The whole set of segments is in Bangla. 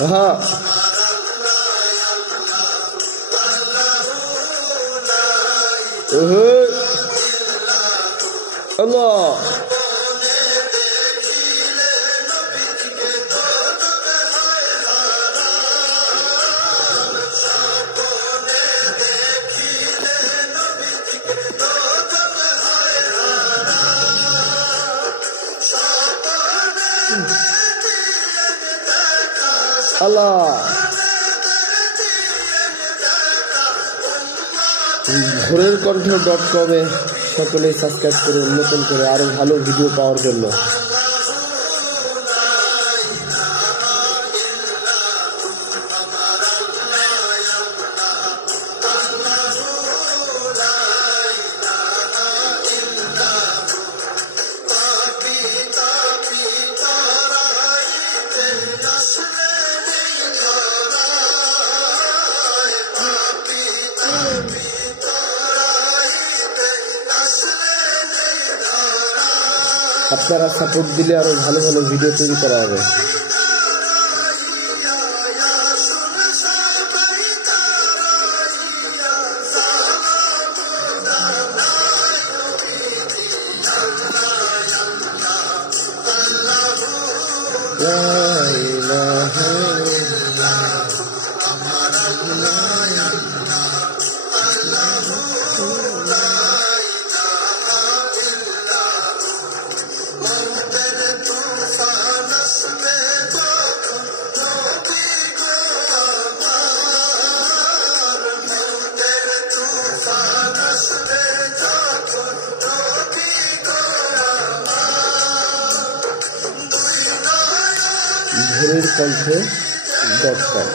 হ্যাঁ আল্লাহ আল্লাহ ভোরের কণ্ঠ.com-এ সকলেই সাবস্ক্রাইব করুন নতুন করে আরো ভালো ভিডিও পাওয়ার জন্য। আপনারা সাপোর্ট দিলে আরো ভালো ভালো ভিডিও তৈরি করা হবে। ভোরের কণ্ঠ.com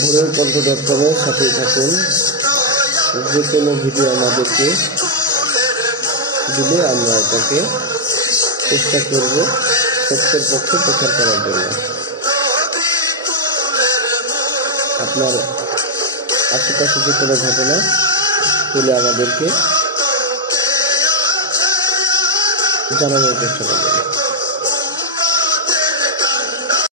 ভোরের কণ্ঠ.com-এর সাথেই থাকুন। যে কোনো ভিডিও আমাদেরকে দিলে আমরা এটাকে চেষ্টা করব সত্যের পক্ষে প্রচার করার জন্য। আপনার আশেপাশে যে কোনো ঘটনা তুলে আমাদেরকে জানানোর চেষ্টা করবেন।